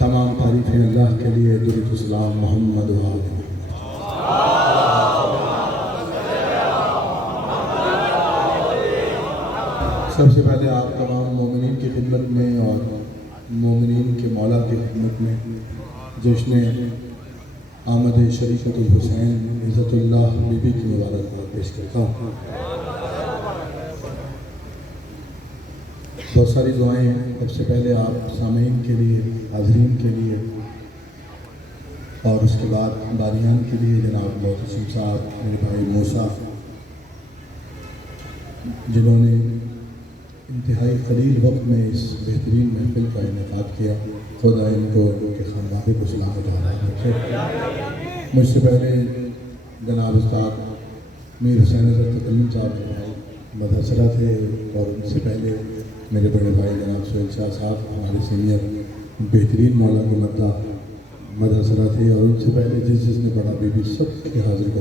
तमाम तारीफ़ें अल्लाह के लिए, दुरूद सलाम मोहम्मद व आले मोहम्मद। सबसे पहले आप तमाम मोमिनीन की खिदमत में और मोमिनीन के मौला की खिदमत में जश्न आमद शरीफतुल हुसैन इज़्ज़तुल्लाह बीबी की मुबारकबाद पेश करता हूँ। बहुत सारी दुआएं हैं। सबसे पहले आप सामीन के लिए, हाज़रीन के लिए और उसके बाद बारियान के लिए जनाब मोहतसिम साहब, मेरे भाई मूसा, जिन्होंने इंतहाई कलील वक्त में इस बेहतरीन महफिल का इनेकाद किया। खुदा इनको उनके खानदान को सलामत रखे। मुझसे पहले जनाब उस्ताद मीर हुसैन तकल्लुम साहब मेरे भाई मदरसा थे और उनसे पहले मेरे बड़े भाई जनाब सोहेल शाह साहब हमारे सीनियर बेहतरीन मौला के मद्दा मदरसा थे और उनसे पहले जिसने पढ़ा बीबी सब के हाजिर को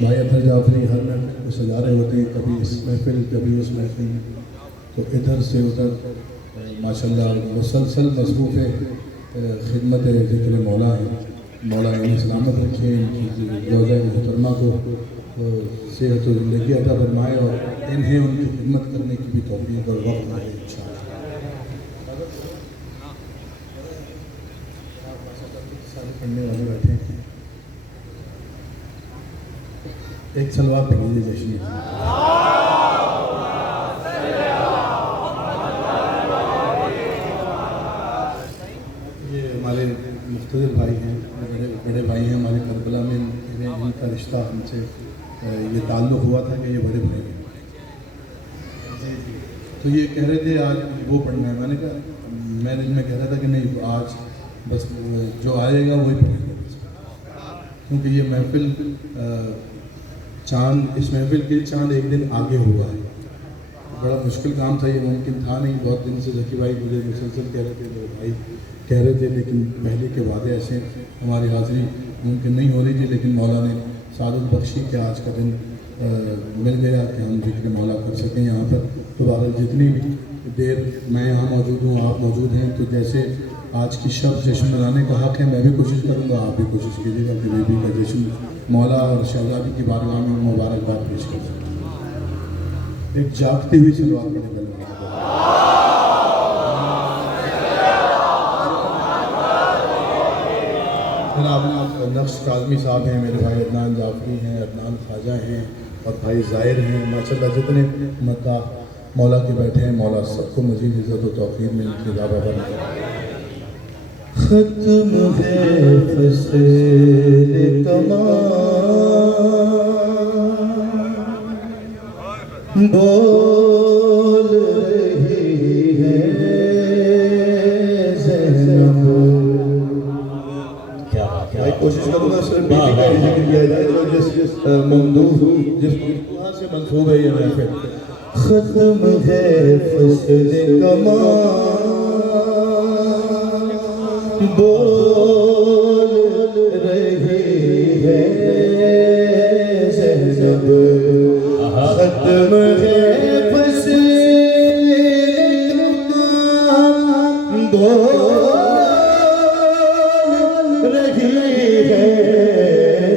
भाई अतर जाफरी हर महफिल को सजा रहे होते हैं, कभी इस महफिल कभी उस महफिल, तो इधर से उधर माशाल्लाह मुसलसल मसरूफ़ खिदमत ज़िक्र मौला है। मौला इन्हें सलामत रखे, इनकी रोज़ा मोहतरमा को सेहत और ज़िंदगी अता फरमाए और इन्हें उनकी खिदमत करने की भी तौफ़ीक़ और वक्त मिले इंशाअल्लाह। पढ़ने वाले बैठे हैं, एक सलवार पढ़ लीजिए जश्न। ये हमारे मुख्तलिफ भाई हैं, बड़े भाई हैं हमारे करबला में, इनका रिश्ता हमसे ये ताल्लुक़ हुआ था कि ये बड़े भाई हैं। तो ये कह रहे थे आज वो पढ़ना है, मैंने कहा मैं दिल में कह रहा था कि नहीं आज बस जो आएगा वही पढ़ेगा, क्योंकि ये महफिल चांद, इस महफिल के चांद एक दिन आगे हुआ है। बड़ा मुश्किल काम था, ये मुमकिन था नहीं। बहुत दिन से ज़की भाई मुझे मुसलसल कह रहे थे, मेरे भाई कह रहे थे, लेकिन पहले के वादे ऐसे हमारी हाज़िरी मुमकिन नहीं हो रही थी, लेकिन मौला ने सादत बख्शी कि आज का दिन मिल गया कि हम ज़िक्र मौला कर सकें यहाँ पर। तो बहरहाल जितनी भी देर मैं यहाँ मौजूद हूँ, आप मौजूद हैं, तो जैसे आज की शब जश्न मनाने का हक़ है, मैं भी कोशिश करूँगा, आप भी कोशिश कीजिएगा कि बेबी का जश्न मौला और शहज़ादी की बारगाह में मुबारकबाद पेश कर सकें। एक जागती हुई सलवात पढ़े गले जनाब नक्श काज़मी साहब हैं, मेरे भाई अदनान जाफरी हैं, अदनान ख्वाजा हैं और भाई ज़ाहिर हैं। माशाल्लाह जितने मद्दा मौला के बैठे हैं, मौला सबको मज़ीद इज़्ज़त व तौफ़ीक़ में इनकी इज़ाफ़ा फरमाए। ख़त्म है फ़स्ल कमाल, बोल रही है ज़ैनब। क्या भाई कोशिश करूँगा सिर्फ बीबी का ही जिक्र किया जाए, तो जिस ममदूह जिस वहाँ से मंसूब है ये महफिल। ख़त्म है फ़स्ल कमाल, बोल रही है ज़ैनब। ख़त्म है फ़स्ल कमाल, बोल रही है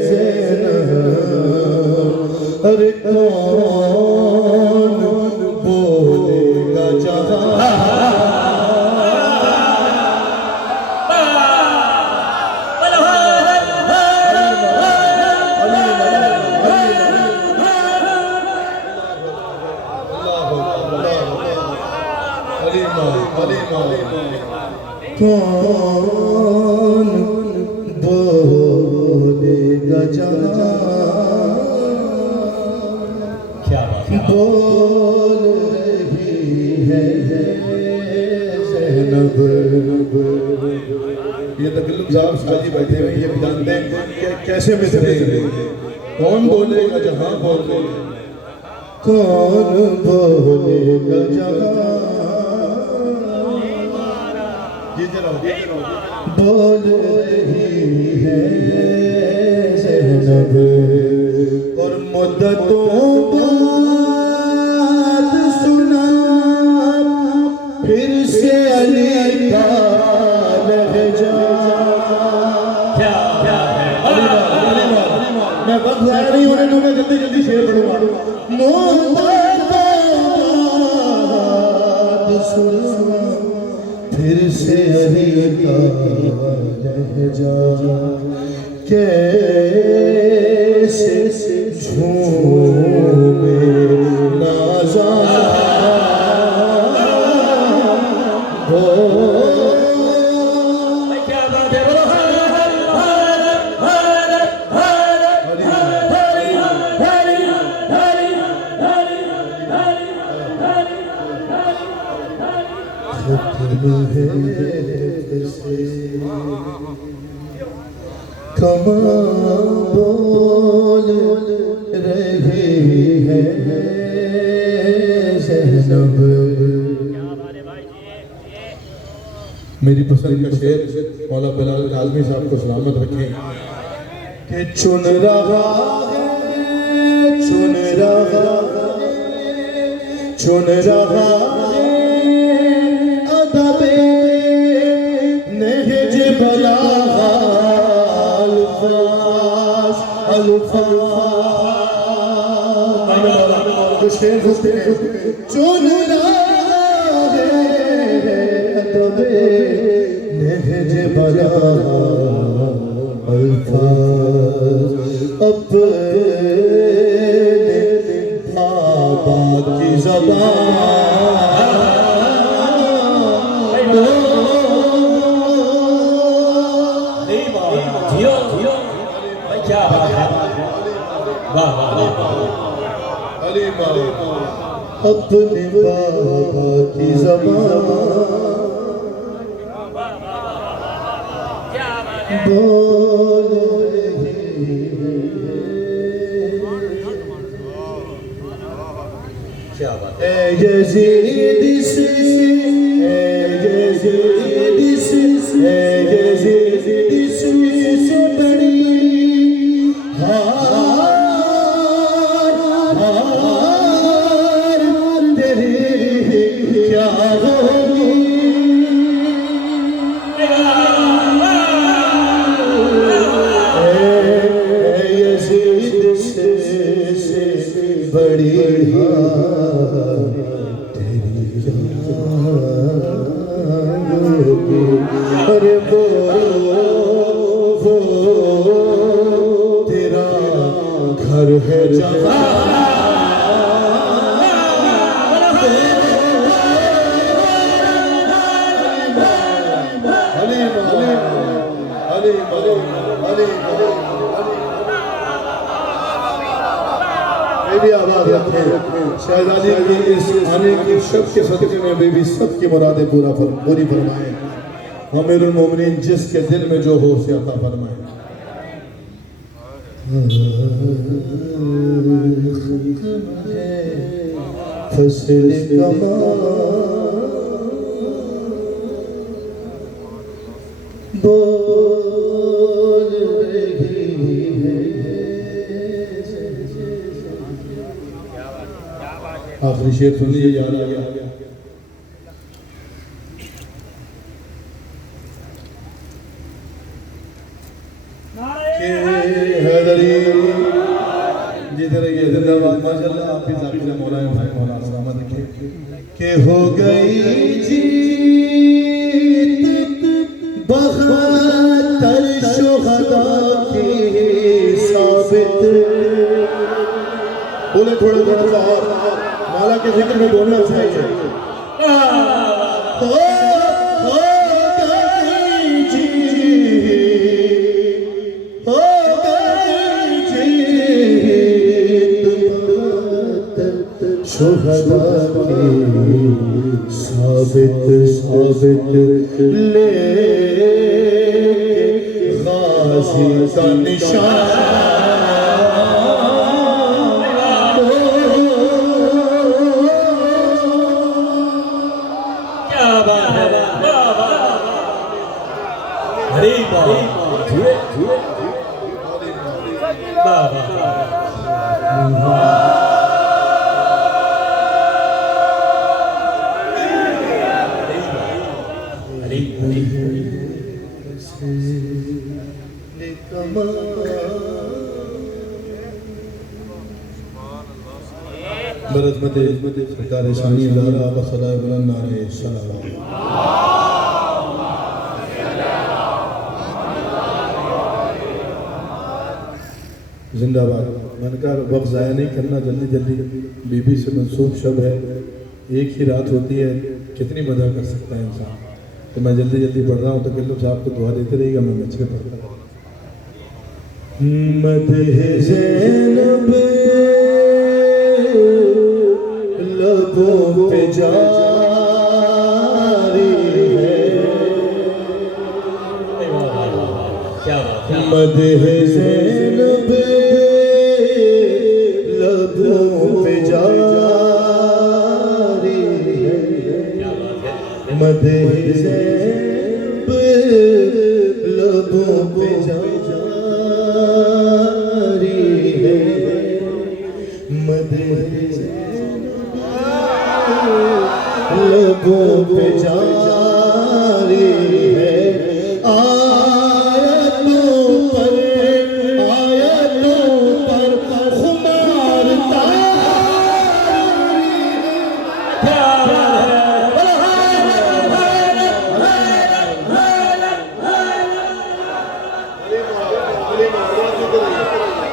ज़ैनब। अरे कौन बोलेगा जहाँ कौन बोलेगा जहाँ। क्या बोल रही है ज़ैनब। ये तकल्लुम साहब साजी बैठे हुए, ये भी जानते हैं कैसे मिसरेंगे। कौन बोलेगा जहाँ बोले, कौन बोलेगा जहाँ। बोल रही है ज़ैनब। और मुद्दतों बाद सुना फिर से अली का फिर से अली का लहजा कैसे झूमे नाज़ा हो। कमा बोल रही है ज़ैनब। मेरी पसंद का शेर मौला बिलाल काज़मी साहब को सलामत रखें कि चुन रहा है चुन रहा चुन रहा अदबे नहज बलागा अल्फाज अल्फाज शेर चुन रहा है अदबे नहज बलागा अल्फाज अपने बाबा की ज़बान क्या बात है, वाह वाह अपने बाबा की ज़बान बोल रही क्या बात है यज़ीद से यज़ीद से यज़ीद से बड़ी हार तेरी क्या होगी। यज़ीद से बड़ी हार तेरी क्या होगी। अरे वो तेरा घर है जहाँ मेरी आवाज़ रखें। शहजादी की इस आने की शब के सदक़े में बीवी सबकी मुरादें पूरी फरमाएं। अमीरुल मोमिनीन जिसके दिल में जो हो उसे अता फरमाएं। फसल कमा बोल रही है। आखिरी शेर सुन लीजिए, याद आ गया। जिंदाबाद माशाल्लाह। आप भी ज़ाकिर मौला भाई मौला सलामत रखे के हो गई जीत बहत्तर शुहदा की साबित। बोले थोड़ा थोड़ा और मौला के जिक्र में बोलना चाहिए। हो गई जीत हो शुहदा की साबित साबित ले गाज़ी का निशान। क्या बात है, अरे बरज़मत सरकार शानी ज़हरा व सदा बुलंद नारे सलाम। जिंदाबाद। मैंने कहा वक्त ज़ाया नहीं करना, जल्दी जल्दी बीबी से मंसूब शब है, एक ही रात होती है, कितनी मज़ा कर सकता है इंसान। तो मैं जल्दी जल्दी पढ़ रहा हूँ, तो किलो साहब को दुआ देते रहिएगा, मैं मछली पढ़ता हूँ। मदहे ज़ैनब लबों पे जारी है, क्या बात है। मदहे ज़ैनब लबों पे जारी है, क्या बात है। मदहे ज़ैनब लबों पे जारी है, मदहे ज़ैनब लबों पे जारी है। आयतों पर खुमार तारी है। क्या बात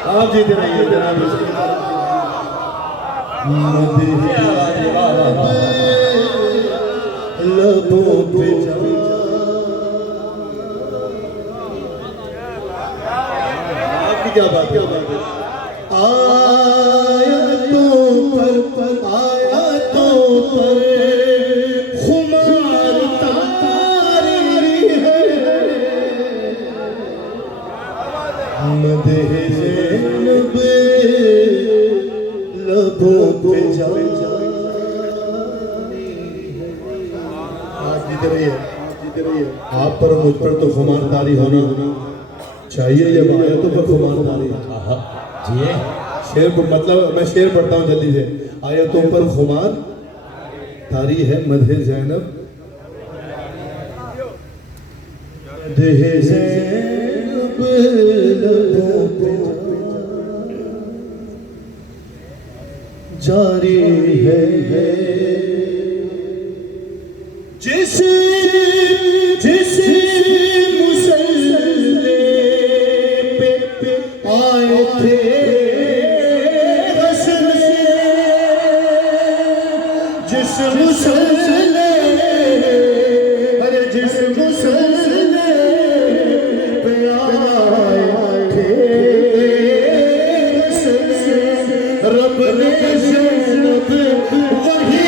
आप जीते रहिए जनाब। लबों पे आपकी क्या बात है। आयतों पर खुमार तारी है, मदहे ज़ैनब लबों पे जारी है। आप जीते रहिए, आप पर मुझ पर तो खुमारदारी होना चाहिए, जब आयतों पर खुमारदारी। जी शेर मतलब मैं शेर पढ़ता हूँ जल्दी से। आयतों पर खुमार तारी है, मदहे ज़ैनब मदहे ज़ैनब लबों पे जारी है। जिस मुसल्ले पे आए थे हसन से, जिस मुसल्ले पे आए थे हसन से, रब ने ज़ैनब वही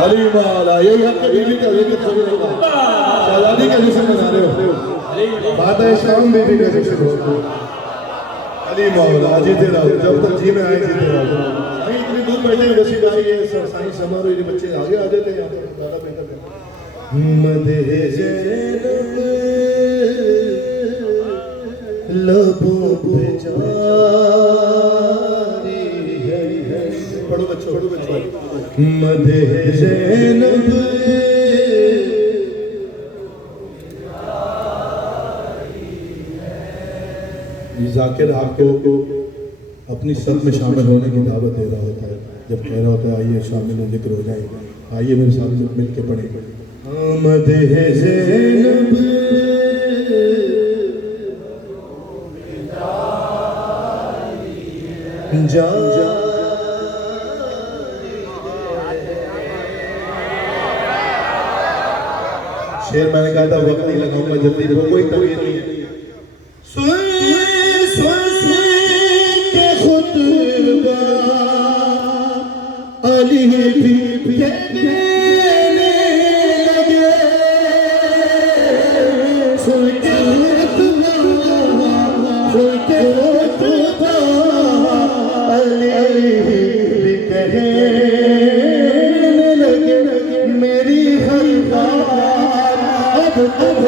अली मौला, यही आपके बीवी का जिक्र सभी लोग शहजादी का जिक्र बना रहे हो, बात है शाम बीवी का जिक्र हो। अली मौला जीते रहो, जब तक जी में आए जीते रहो। साईं इतनी दूर बैठे हैं, रसीद आई है, साईं समारोह, ये बच्चे आगे आ जाते हैं, यहाँ पर ज़्यादा बेहतर है। मदहे ज़ैनब लबों पे जारी है। पढ़ो बच्चों, मदहे ज़ैनब ज़ाकिर आपको अपनी सब में शामिल होने की दावत दे रहा होता है। जब कह रहा होता है आइए शामिल जिक्र हो जाए, आइए मेरे साथ मिल के पढ़े। मदहे ज़ैनब जा शेर मैंने कहा था वक्त नहीं लगाऊंगा, जल्दी कोई तमीज़ नहीं है। सुन के खुतबा अली भी कहने लगे, सुन के खुतबा अली भी कहने लगे, मेरी हर बात अब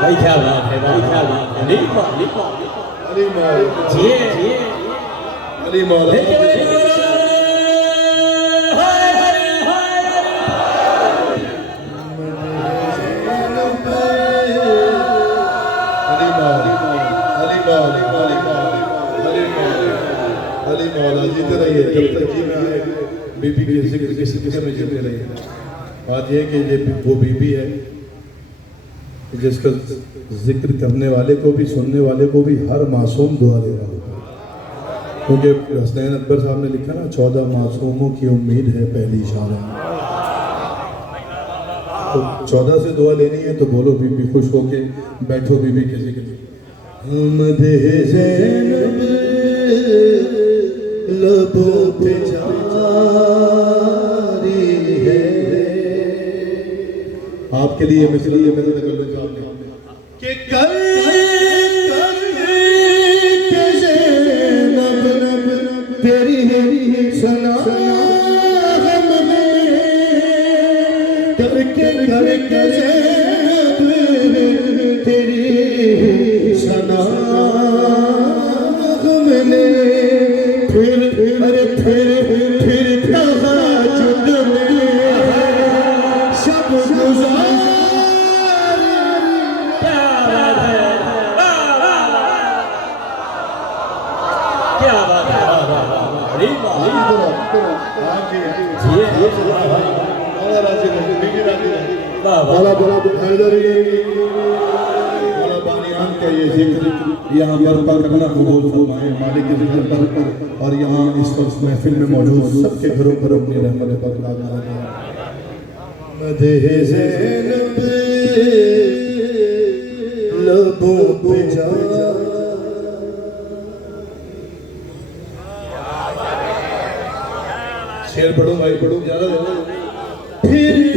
भाई क्या बात है, भाई क्या बात है। अली मौला जी अली मौला मौला जीते रहिए, जब तक जी में आए बीबी के जिक्र के सिलसिले में जीते रहिए। बात यह कि ये वो बीबी है जिसका जिक्र करने वाले को भी, सुनने वाले को भी हर मासूम दुआ दे रहा होता है। क्योंकि हसनैन अकबर साहब ने लिखा ना, 14 मासूमों की उम्मीद है पहली शाम। तो 14 से दुआ लेनी है तो बोलो बीबी, खुश होके बैठो बीबी के जिक्र। हमदे ज़ैनब लबों पे जारी है। आपके लिए मिसरी ये मैंने तकल्लुम साहब ने कि कर के ज़ैनब तेरी सना हमने करके ज़ैनब तेरी सना हमने फिर तहज्जुद में शब गुज़ार। क्या बात है, वाह वाह वाह, अरे वाह, यहाँ बर्पा करना कबूल फरमाए मालिक के जिक्र पर, और यहाँ इस वक्त महफिल में मौजूद सबके घरों पर अपनी रहमत बरकरार रहे। मदे ज़ैनब लबों पे जा, शेर पढ़ो भाई, पढ़ो ज्यादा फिर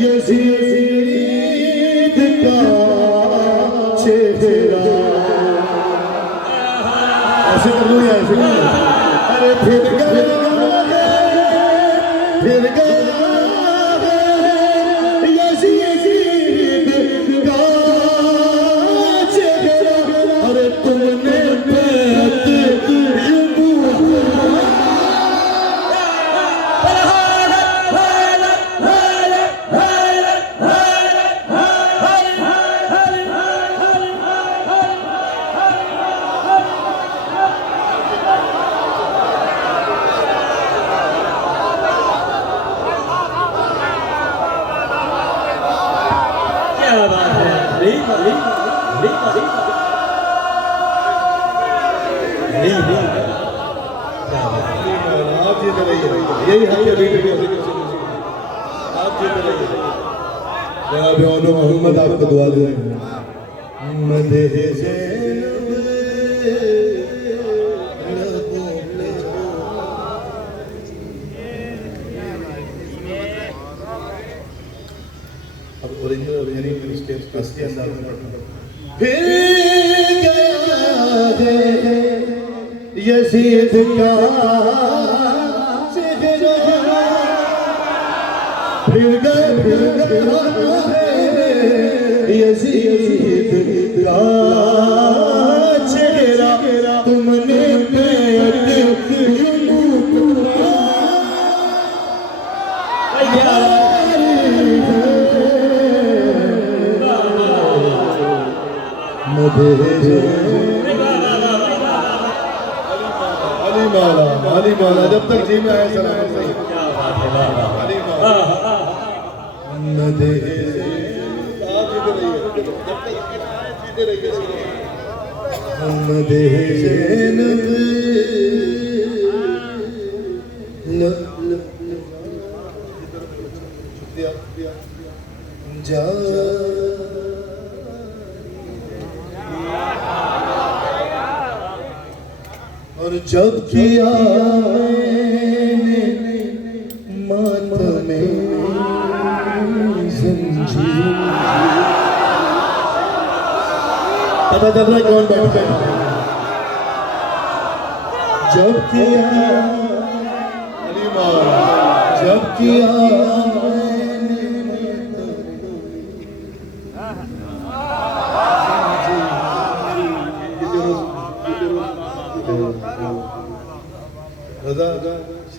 यज़ीद का चेहरा ऐसे कर लो या ऐसे कर लो। अरे फिर गया यज़ीद का चेहरा। अरे तुमने बैत यही है आप जीते रहिए। जनाब ओनो मोहम्मद आपको दुआ दे रहे हैं। मदे ज़ैनब लबों पे जा। अब ओरिजिनल यानी इसके असली अंदाज में फिर गया है यज़ीद का फिर गया यज़ीद का चेहरा। तुमने बैत अली माला जब तक जी में आए सलाम सही। अली माला जा और जब किया मैंने मातम ज़ंजीर। पता चल रहा है कौन बैठा है। जब किया अली मौला, जब किया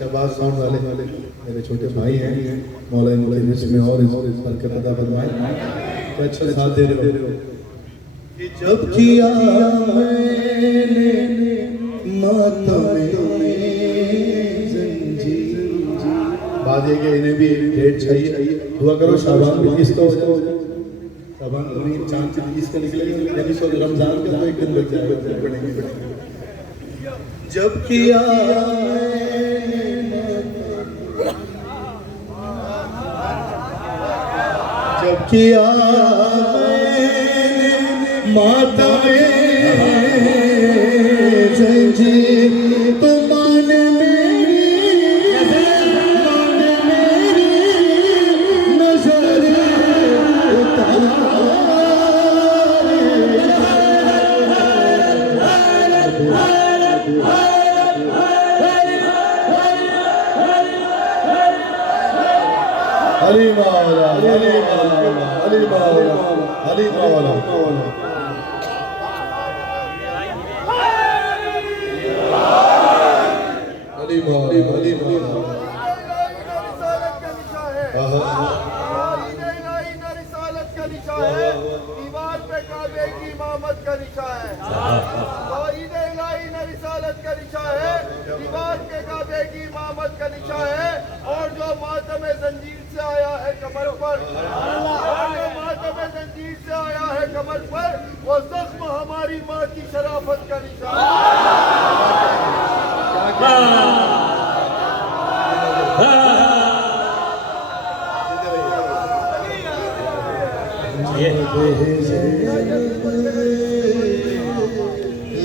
शहबाज साउंड वाले मेरे छोटे भाई हैं, मौला इनके रिज़्क़ में और इस बरकत अता फरमाए। अच्छा साथ दे रहे हो कि जब किया मैंने मातम ज़ंजीर। बात ये कि इन्हें भी डेट चाहिए, दुआ करो शाबान भी किसका हो जाए, शाबान अभी चांद से किसका निकलेगा, यानी सो रमजान का तो एक दिन लग जाएगा, पढ़ेंगे जब किया जब किया मातम ज़ंजीर तो मान मेरी नजर अली मौला अली मौला अली मौला अली मौला अली मौला अली मौला दीवार पे काबे की इमामत का निशान है। तौहीद इलाही न रिसालत का निशान है, दीवार पे काबे की इमामत का निशान है। और जो मातम जंजीर से आया है कमर पर, और जो मातम जंजीर से आया है कमर पर, वो जख्म हमारी माँ की शराफत का निशान है।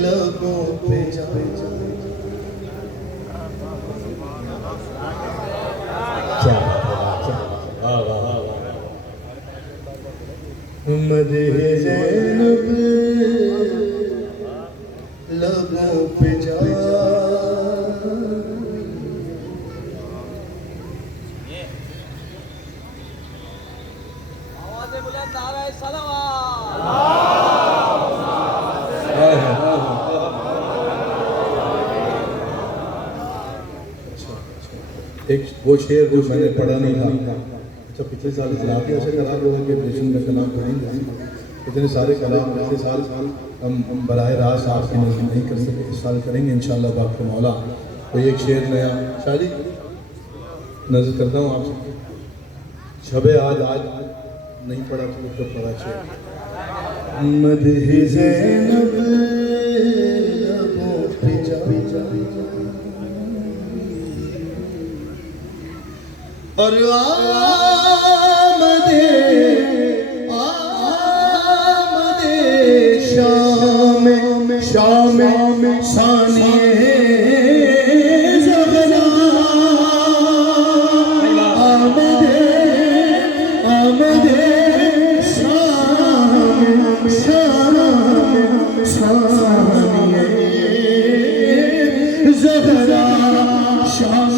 लगों पे मदहे ज़ैनब लगों पे जा आवाज़ें बुलंद नारे सलावत। एक वो शेर जो मैंने पढ़ा नहीं था, अच्छा पिछले साल इस्लामी ऐसे कलाम लोगों के ऑपरेशन में कलाम पढ़ेंगे, इतने सारे कलाम पिछले साल हम बराह रास्त आपके नजर नहीं कर सके, इस साल करेंगे इंशाअल्लाह बाप मौला। तो एक शेर नया शादी नजर करता हूँ आपसे, शबे आज नहीं पढ़ा तो पढ़ा शेर मदहे ज़ैनब लबों पे जा और आमदे शाम सानिए ज़गना आमदे शाम सानिए ज़गना शाम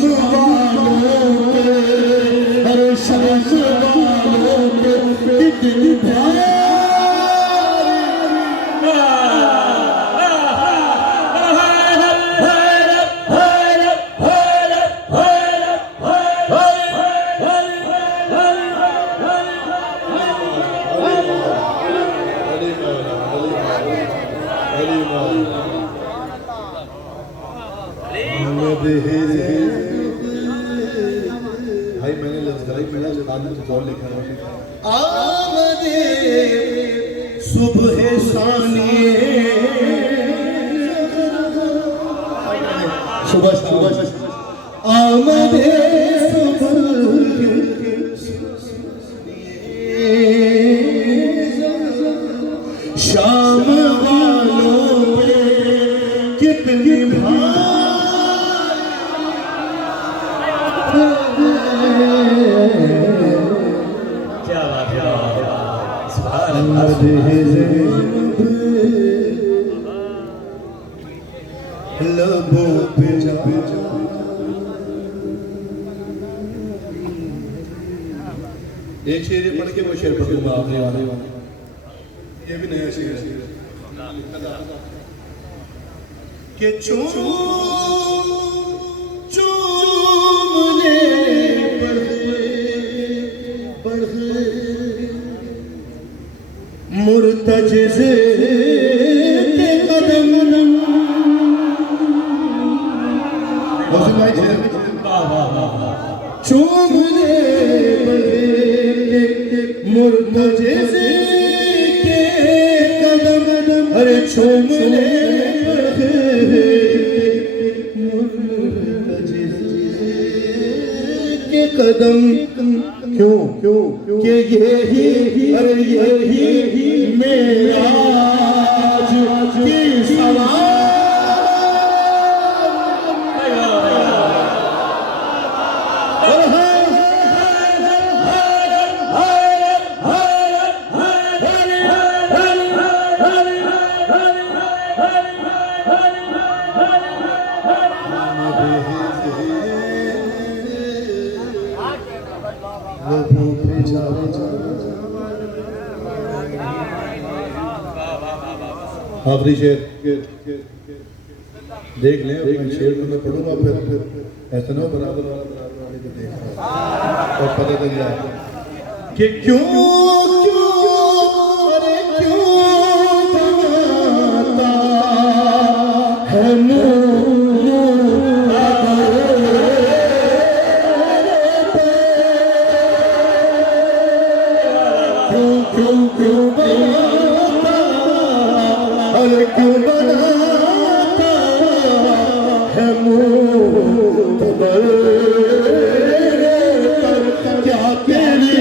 भाई मैंने लफ्ज़ मैंने तो लिखा है आमदे सुबह सानिए सुबह आमदे शाम वालों पे कितनी क्या बात है, लबों पे जा एक शेर पढ़ के वो शेर पढ़ूंगा आपने वाले ये भी नया शेर है कि चूम ले मुर्तजिज़ के कदम चूमने मुर्तजिज़ के कदम अरे चूमने के कदम क्यों क्यों कि यही अरे यही मेरा की सवाल आखिरी शेर देख लें अपना शेर तो मैं पढ़ूंगा फिर ऐसा ना हो बराबर वाले को देख और पता चल जाए कि क्यों क्यों अरे क्यों बनाता है क्यों क्यों बनाता अरे क्यों बनाता है क्या तेरी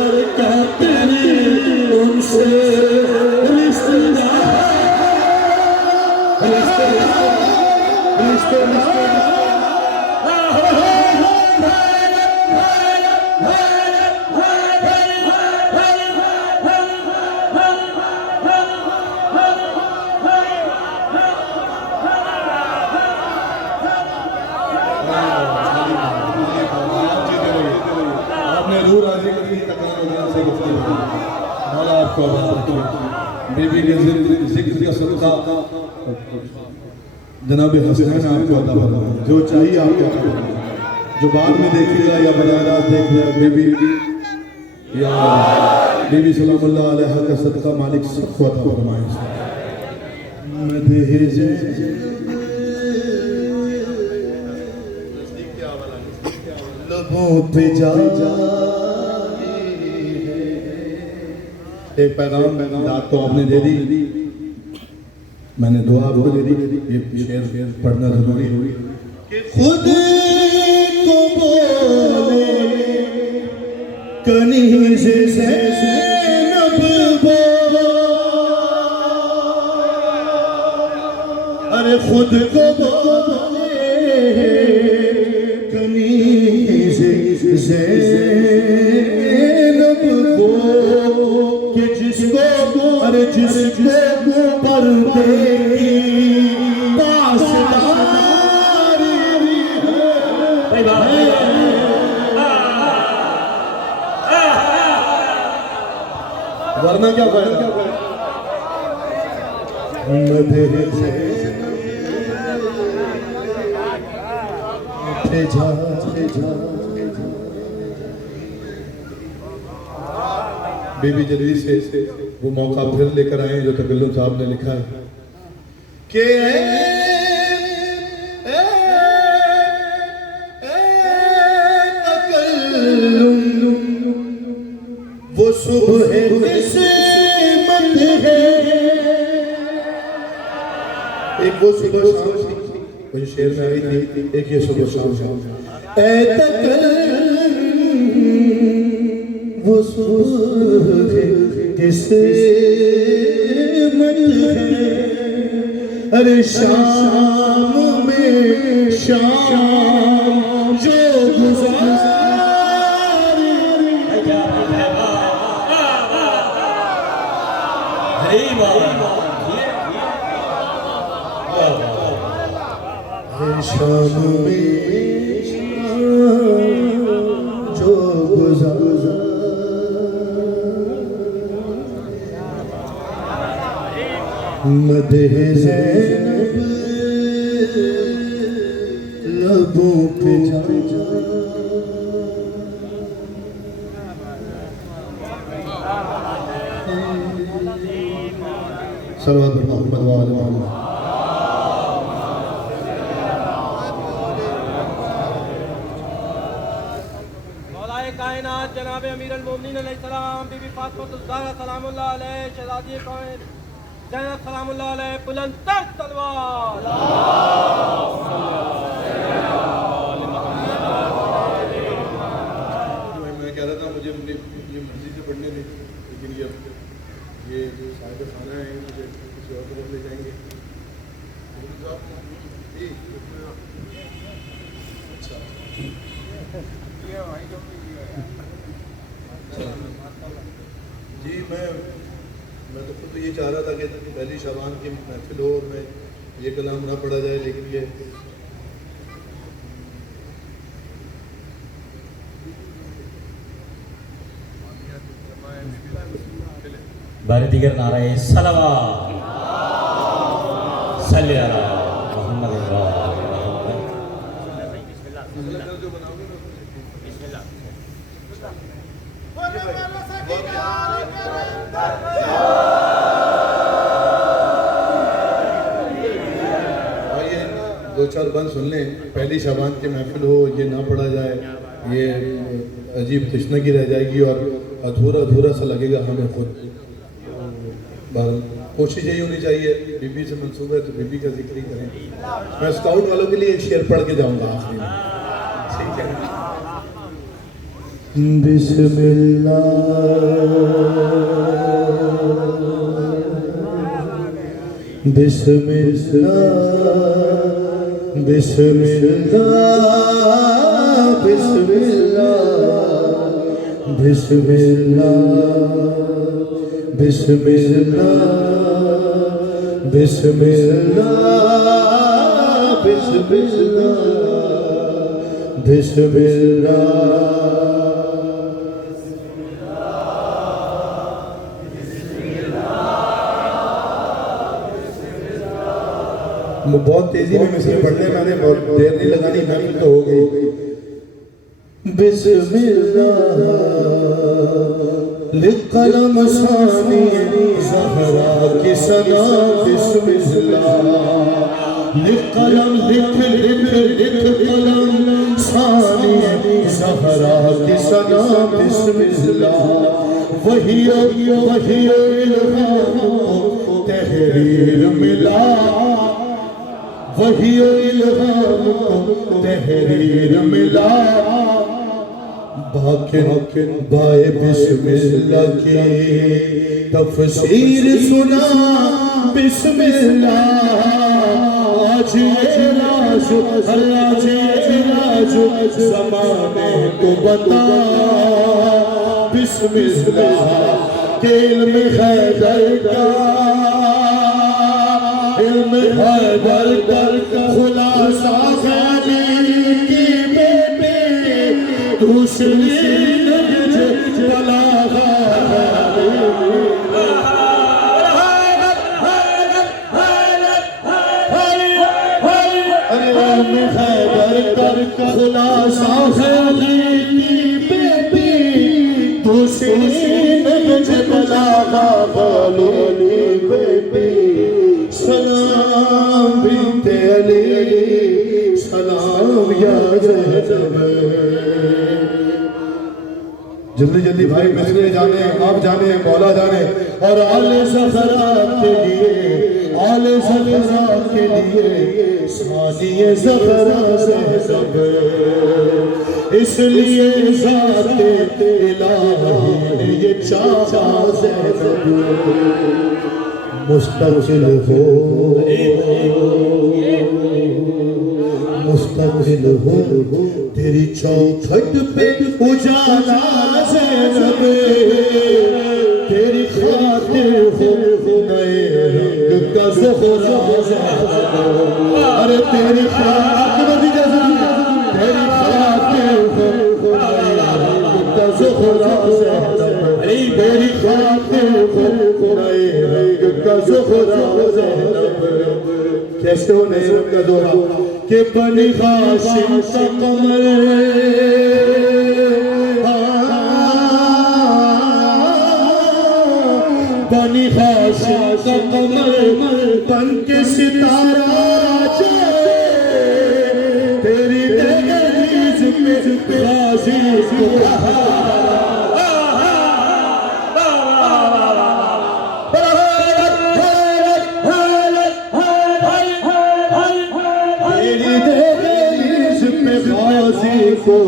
अरे क्या तेरी उनसे आपने रूह राजी कर दी तकलीफ वगैरह से गुफ्तगू की मौला आपको आबाद रखे बीबी के जिक्र का सदका जनाब हसनैन आपको अता फरमाए जो चाहिए आपको अता फरमाए जो बाद में देखेगा या बराह रास्त देख रहा है बीबी या बीबी सलामुल्लाह अलैहा का सदका मालिक सबको अता फरमाए लबों पे जा एक पैगाम दाद तो आपने दे दी मैंने दुआ आपको दे दी ये शेर पढ़ना जरूरी हुई कि खुद को बोले कनीज़ से नब बोले अरे खुद को बोले ज़ैनब को कि जिसको अरे जिसको पर्दे की पासदारी वरना क्या फायदा बीबी जल्दी से वो मौका फिर लेकर आए जो तकल्लुम साहब ने लिखा है कि वो सुबह किस्मत है एक वो सुबह शाम कुछ शेर में आई थी एक ये सुबह शाम ऐ वो सुबह किस्मत है अरे शाम में शाम जो गुज़ारी शाम में जो गुज़ारी मदह ज़ैनब लबों पे जा सल्लल्लाहु मोहम्मद व आले मोहम्मद। मौलाए कायनात जनाब अमीरुल मोमिनीन अलैहिस्सलाम, बीबी फातिमा ज़हरा सलामुल्लाह अलैह, शहज़ादी कौन ज़ैनब सलामुल्लाह अलैह, बुलंद तर तलवार। मैं कह रहा था मुझे ये मर्जी से पढ़ने थे, लेकिन ये साहिब खाना है, मुझे किसी और तरफ ले जाएंगे। जी मैं तो खुद ये चाह रहा था कि पहली शाबान की महफिल हो और मैं ये कलाम ना पढ़ा जाए, लेकिन ये बारे दिगर नाराए सलावत सल्ली अला मोहम्मद व आले आइए दो चार बंद सुन लें। पहली शाबान की महफिल हो, ये ना पढ़ा जाए, ये अजीब तशनगी रह जाएगी और अधूरा अधूरा सा लगेगा हमें खुद। कोशिश यही होनी चाहिए, बीबी से मंसूब है तो बीबी का जिक्र ही करें। मैं स्काउट वालों के लिए एक शेर पढ़ के जाऊंगा आखिरी में, ठीक है? बिस्मिल्लाह बिस्मिल्लाह बिस्मिल्लाह बिस्मिल्लाह बिस्मिल्लाह बिस्मिल्लाह बिस्मिल्लाह बिस्मिल्लाह बिस्मिल्लाह। बहुत तेजी में मिसल पढ़ने मैंने बहुत देर नहीं लगानी, महफिल तो हो गई। बिस्मिल्लाह लिक़लम सानी ज़हरा की सना, बिस्मिल्लाह लिक़लम लिख लिख लिख कलम सानी ज़हरा की सना, बिस्मिल्लाह वही इल्हाम को तहरीर मिला, वही इल्हाम को तहरीर मिला। बाकिन बाए बिस्मिल्लाह की तफसीर सुना, बिस्मिल्लाह आज इलाज ज़माने को बता, बिस्मिल्लाह के इल्म हैदर का, इल्म हैदर कर खुलासा खाली की बेटे, दूसरी बलागा इल्म हैदर कर खुलासा खाली की बेटे, दूसरी बलागा बोली बेटी। सलाम बिन्ते अली सलाम या ज़ैनब। जल्दी जल्दी भाई मिसरे जाने, आप जाने, मौला जाने, और आले ज़हरा के लिए, आले ज़हरा के लिए सानिए ज़हरा ज़ैनब, इसलिए ज़ाते इलाही ने ये चाहा ज़ैनब। मुस्तक़बिल हो, मुस्तक़बिल हो तेरी चौखट पे उजाला ज़ैनब, तेरी खातिर हो नए रंग का ज़हरा ज़ैनब। अरे तेरी खातिर, तेरी खातिर हो नए रंग का ज़हरा ज़ैनब, तेरी खातिर हो नए रंग का ज़हरा ज़ैनब। कैसे हो नए रंग का ज़हरा के बनी हाशिम का कमर, यानी खास का कमर बन के सितारा जाए तेरी दहलीज पे गाजी को तेरी दहलीज पे गाजी को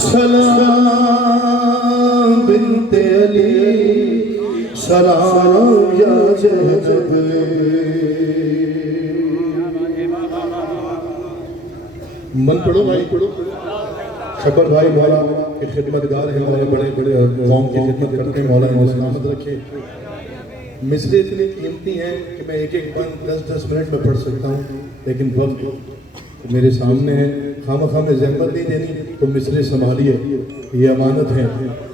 सलाम बिन्ते अली सलाम या ज़ैनब मन पढ़ो भाई पढ़ो शबर भाई मौला के खिदमतगार हैं हमारे बड़े बड़े कौम की खिदमत करते हैं मौला इन्हें सलामत रखे मिसरे इतने कीमती हैं कि मैं एक एक बंद 10-10 मिनट में पढ़ सकता हूँ लेकिन वक्त मेरे सामने है खामखा में ज़हमत नहीं देनी तो मिसरे संभालिए ये अमानत है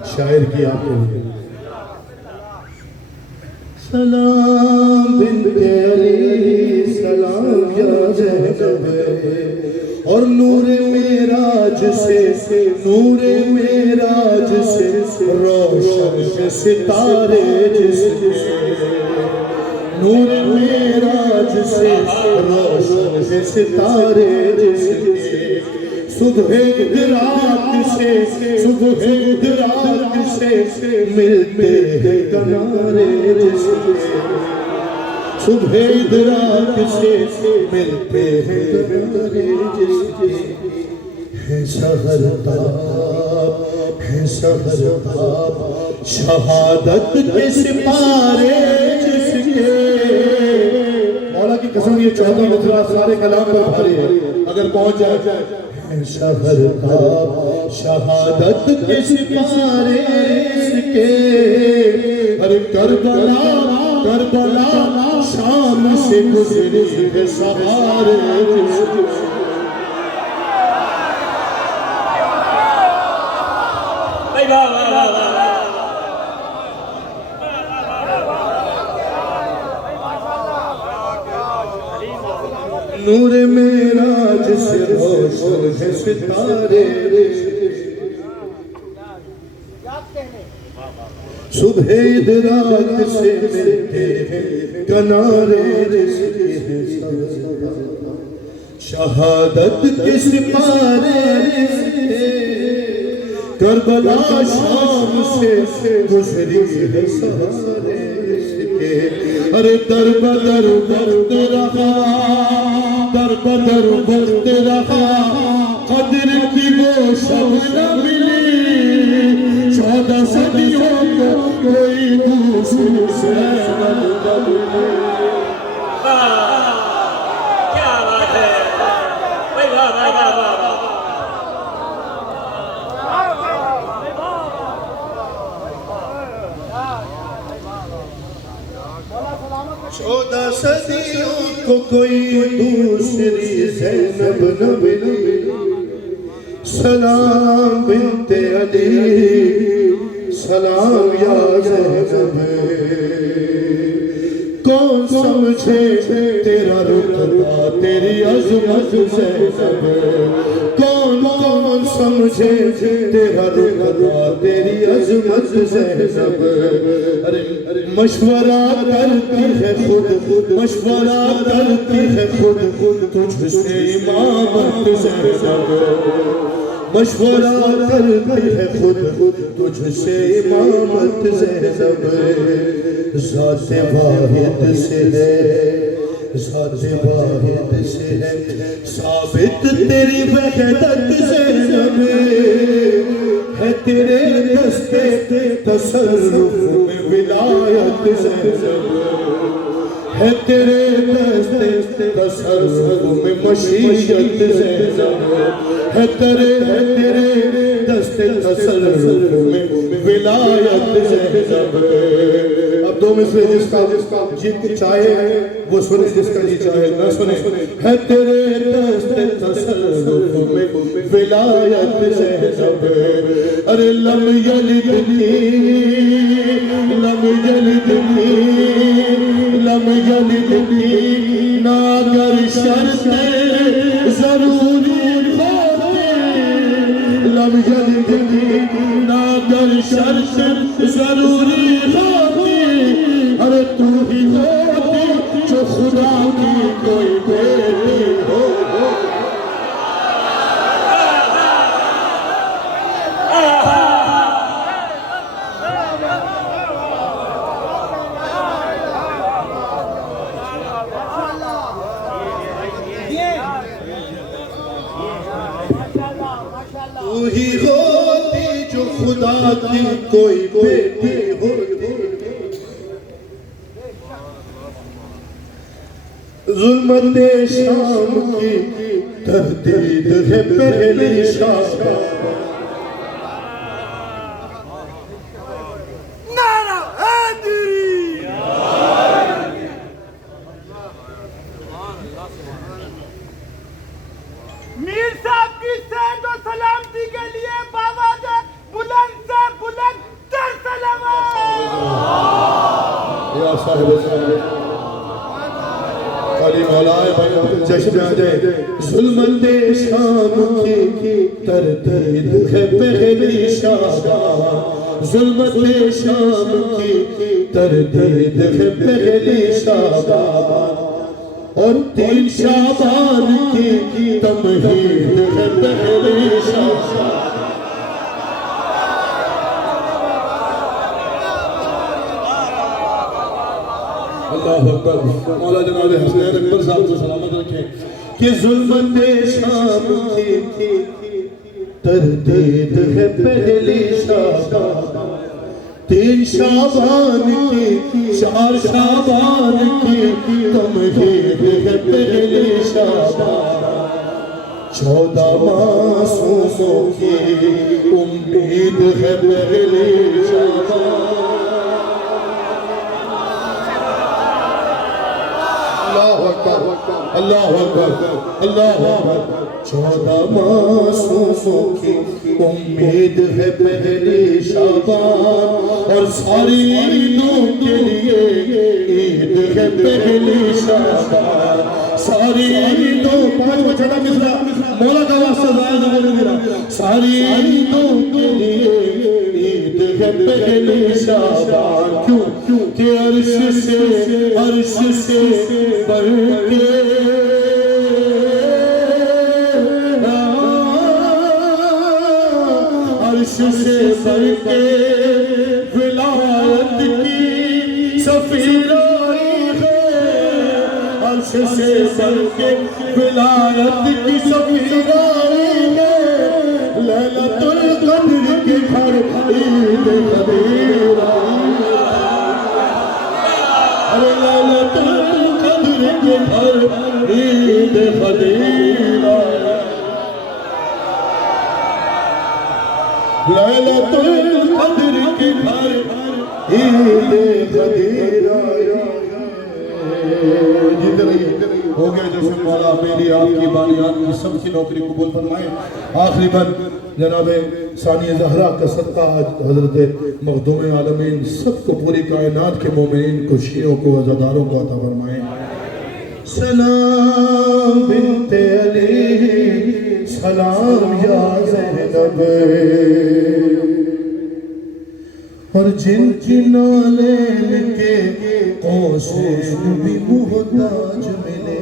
शायर की आपके लिए सलाम बिन्ते अली सलाम या ज़ैनब और नूरे मेराज से रोशन सितारे जिसके नूरे मेराज से रोशन सितारे जिसके सुबह रात से मिलते हैं किनारे जिसके सुबह रात से मिलते हैं किनारे जिसके है सहरताब शहादत के सिपारे जिसके मौला की कसम ये 14 मिसरा सारे कलाम पर भारी है अगर पहुंच जाए शहरताब शहादत के सिपारे जिसके अरे करबला शाम से गुजरी है सवारे जिसके नूर मेराज से रोशन है सितारे सुबह रात से मिलते हैं किनारे शहादत के सिपारे करबला शाम से गुजरी है सहारे अरे दर बदर बढ़ते रहा कदर की वो शब न मिली 14 सदियों को कोई दूसरी से न मिली क्या बात है भाई वाह 14 सदियों को कोई दूसरी ज़ैनब न मिली सलाम बिन्ते अली सलाम या ज़ैनब कौन समझे तेरा रुतबा तेरी अज़मत ज़ैनब कौन समझे तेरा रुतबा तेरी अज़मत ज़ैनब अरे मशवरा करती है खुद मशवरा करती है खुद तुझसे इमामत ज़ैनब मशवरा करती है खुद तुझसे इमामत ज़ैनब ज़ाते वाहिद से है साबित तेरी वहदत ज़ैनब है तेरे दस्ते तसर्रुफ में विलायत ज़ैनब है तेरे दस्ते तसर्रुफ में मशीयत ज़ैनब है तेरे दस्ते तसर्रुफ में विलायत ज़ैनब अब दो में से जिसका जी चाहे वो सुने जिसका जी चाहे न सुने है तेरे दस्ते तसर्रुफ में विलायत ज़ैनब अरे लम यलिदनी ना कर शर्ते ज़रूरी होते लम यलिदनी ना कर हर शर्त जरूरी होती, अरे तू ही होती जो खुदा की कोई बेटी हो। तू ही होती जो खुदा की कोई बेटी होती। ज़ुल्मत-ए शाम की तरदीद है पहली शाम। नारा हैदरी। मीर साहब की सेहत और सलामती के लिए बाबा ने बुलंद से बुलंद तर सलावत। या साहिब अली मौलाए भाई जश्न आ जाए। ज़ुल्मत-ए शाम की तरदीद है पहली शाम। ज़ुल्मत-ए शाम की तरदीद है पहली शाम। और 3 शाबान की तमहीद है पहली शाम। अल्लाह अकबर। मौला जनाब हसनैन अकबर साहब को सलामत रखें कि ज़ुल्मत-ए शाम की तरदीद है पहली शाम। 3 शाबान की 4 शाबान की तमहीद है पहली शाबान। 14 मासूमों की उम्मीद है पहली शाबान। अल्लाह अकबर अल्लाह अकबर। 14 मासूमों की उम्मीद है पहली शाबान। और सारी ईदों के लिए ईद है पहली शाबान। सारी ईदों 5 छठा मिसरा मौला का वास्ता ज़ाया ज़बूर मेरा। सारी ईदों के लिए ईद है पहली शाबान। क्यों कि अर्श से बढ़ के अर्श से बढ़ के विलायत की सफीराई है। अर्श से बढ़ के विलायत की सफीराई है। लैलतुल क़द्र के घर ईद कबीरा। अरे लैलतुल क़द्र के घर ईद कबीरा। लैलतुल क़द्र के घर ईद कबीरा। हो गया जैसे मौला मेरी आपकी बानी आपकी सबकी नौकरी कबूल फरमाए। आखिरी बंद जनाब सानिया ज़हरा का सदका हज़रत मखदूम आलमीन सबको पूरी कायनात के मोमिनीन को शियों को अज़ादारों को अता फरमाए। सलाम बिन्ते अली सलाम या ज़ैनब। और जिनकी नालेन के कौसैन भी मुहताज मिले।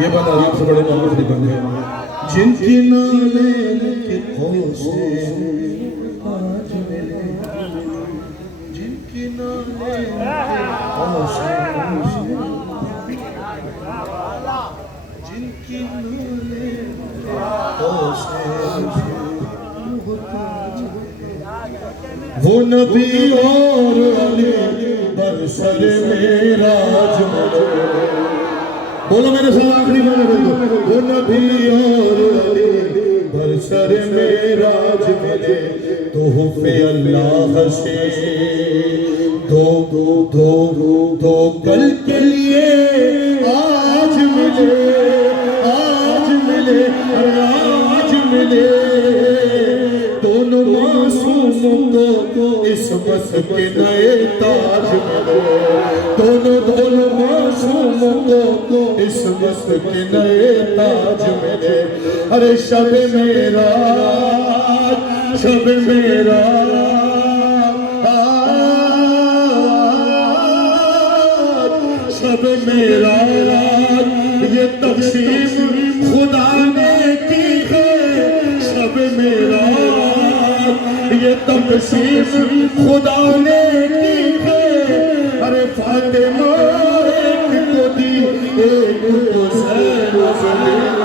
ये बता सबसे बड़े मोहम्मद बंदे जिनकी नालेन के कौसैन मुहताज मिले। जिनकी नालेन के कौसैन जिनकी नालेन के कौसैन वो नबी और अली बरसर मेराज मिले। बोलो मेरे साथ आखिरी गाना बोलो। वो नबी और अली बरसर मेराज मिले। तोहफे अल्लाह से दो कल के लिए आज मिले। आज मिले आज मिले। दोनों मासूमों को इस्मत के नए ताज मिले। दोनों मासूमों को इस्मत के नए ताज मिले। अरे शब मेराज शब मेरा शब मेरा ये तक़सीम खुदा ने की है शब मेरा ये तक़सीम खुदा ने की है अरे फातिमा एक को दी एक को ज़ैनब